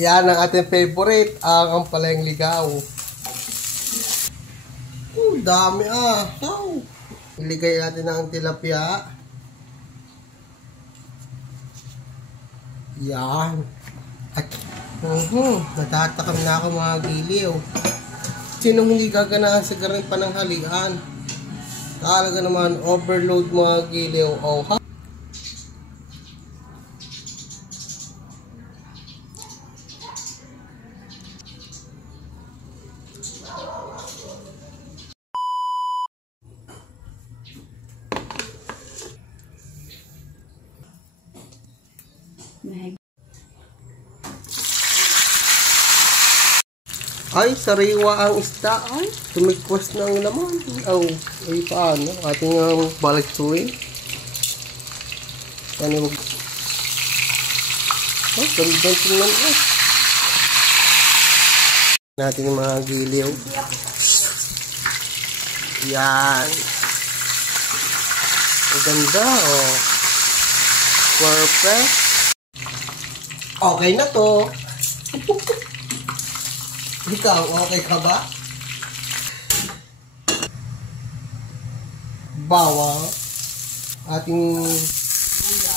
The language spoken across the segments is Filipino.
Yan ang ating favorite, ang ampalayang ligaw. Dami Iligay natin ang tilapia. Yan. At natatakam na ako mga giliw. Sinong hindi gaganahan sa ganun pananghalian? Talaga naman overload mga giliw. Oh, ha? Ay, sariwa ang isda. Ay, tumikwas ng laman. Ay, paano? Ating balik suwi. Paano mag... ganda tingnan ko. Natin yung mga giliw. Yan. Ang ganda, Perfect. Okay na to. Ikaw, okay ka ba? Bawang. Ating luya.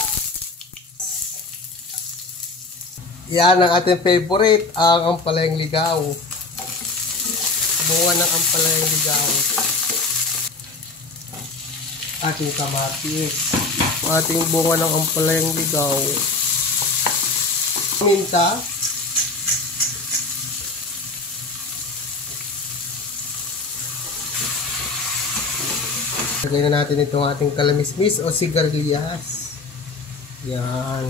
Yan ang ating favorite, ang ampalayang ligaw. Bunga ng ampalayang ligaw. Ating kamatis. Ating bunga ng ampalayang ligaw. Minta. Lagay na natin itong ating kalamismis o sigarilyas. Yan.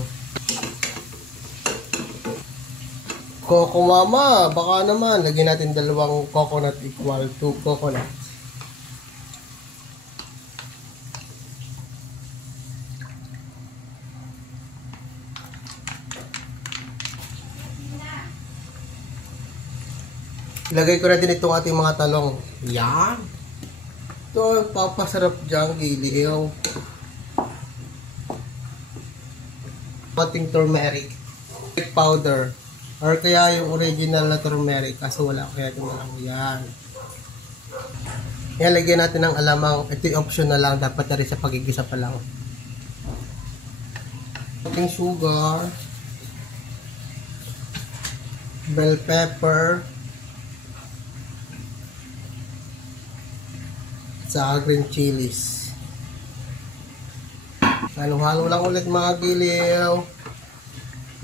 Coco mama, baka naman lagyan natin dalawang coconut equal to coconut. Lagay ko na din itong ating mga talong. Yan. Ito, papasarap dyan, giliw. Ating turmeric powder. Or kaya yung original na turmeric. Kaso wala kaya ito lang. Yan. Yan, lagyan natin ng alamang. Ito yung option na lang. Dapat na rin sa pagigisa pa lang. Ating sugar. Bell pepper. Sa green chilies. Halo-halo lang ulit mga giliw.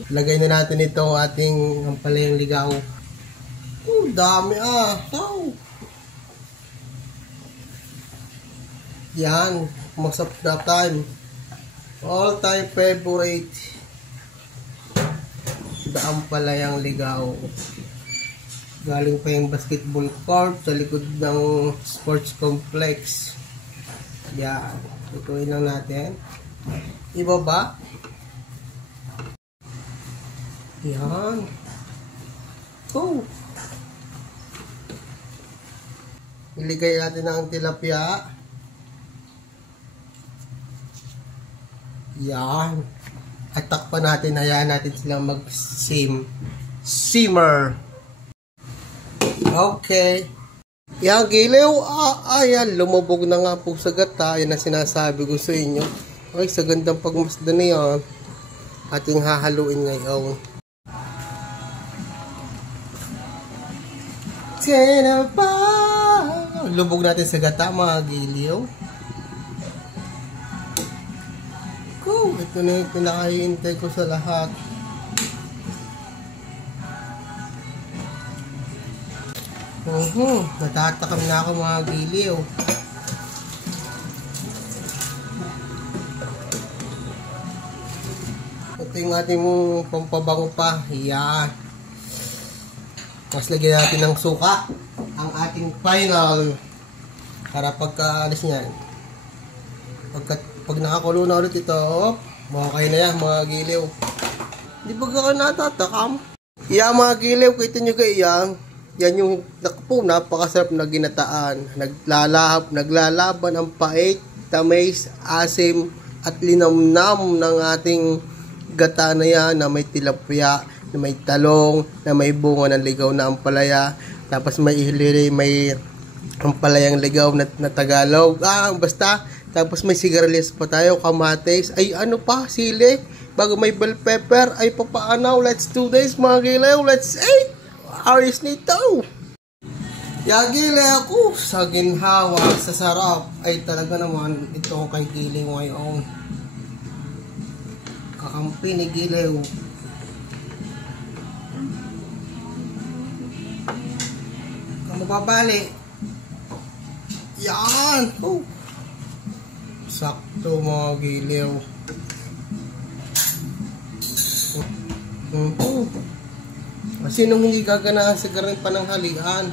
Lagay na natin itong ating ampalayang ligaw. Dami Yan. Most of the time. All time favorite. The ampalayang ligaw. Galing pa yung basketball court sa likod ng sports complex. Yan. Tutuin lang natin. Ibaba. Yan. Iligay natin ang tilapia. Yan. At takpan natin. Hayaan natin silang mag-simmer. Okay. Yan, giliw. Ayan, lumubog na nga po sa gata. Yan ang sinasabi ko sa inyo. Ay, sa gandang pagmasdan na yan. Ating hahaluin ngayon. Lubog natin sa gata, mga giliw. Ito na yung pinakahihintay ko sa lahat. Natatakam na ako mga giliw. Ito yung ating pampabango pa. Yan. Mas lagyan natin ng suka. Ang ating final. Para pagka-alis niyan. Pag nakakulo na ulit ito, okay na yan mga giliw. Di ba ka natatakam? Yan mga giliw, kita nyo kayo. Yan yung napakasarap na ginataan. Naglalaban ang pait, tamis, asim, at linamnam ng ating gata na yan na may tilapia, na may talong, na may bunga ng ligaw na ampalaya, tapos may iliri, may ampalayang ligaw na Tagalog. Basta, tapos may sigarilyas pa tayo, kamatis, ay ano pa, sili, bago may bell pepper, ay papaanaw. Let's do this mga gilaw, let's eat! Ayos nito! Yagile ako sa ginhawa, sa sarap, ay talaga naman ito kay Gilew ngayon. Kakampi ni Gilew. Kamababali. Yan! Oh. Sakto mga Gilew. Sinong hindi gaganahan sa garing pananghalian?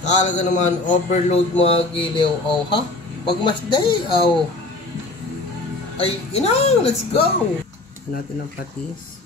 Talaga naman, overload mga Gilew. Oh, ha? Pagmasday, oh. Ay, inang, let's go! Natin ang patis.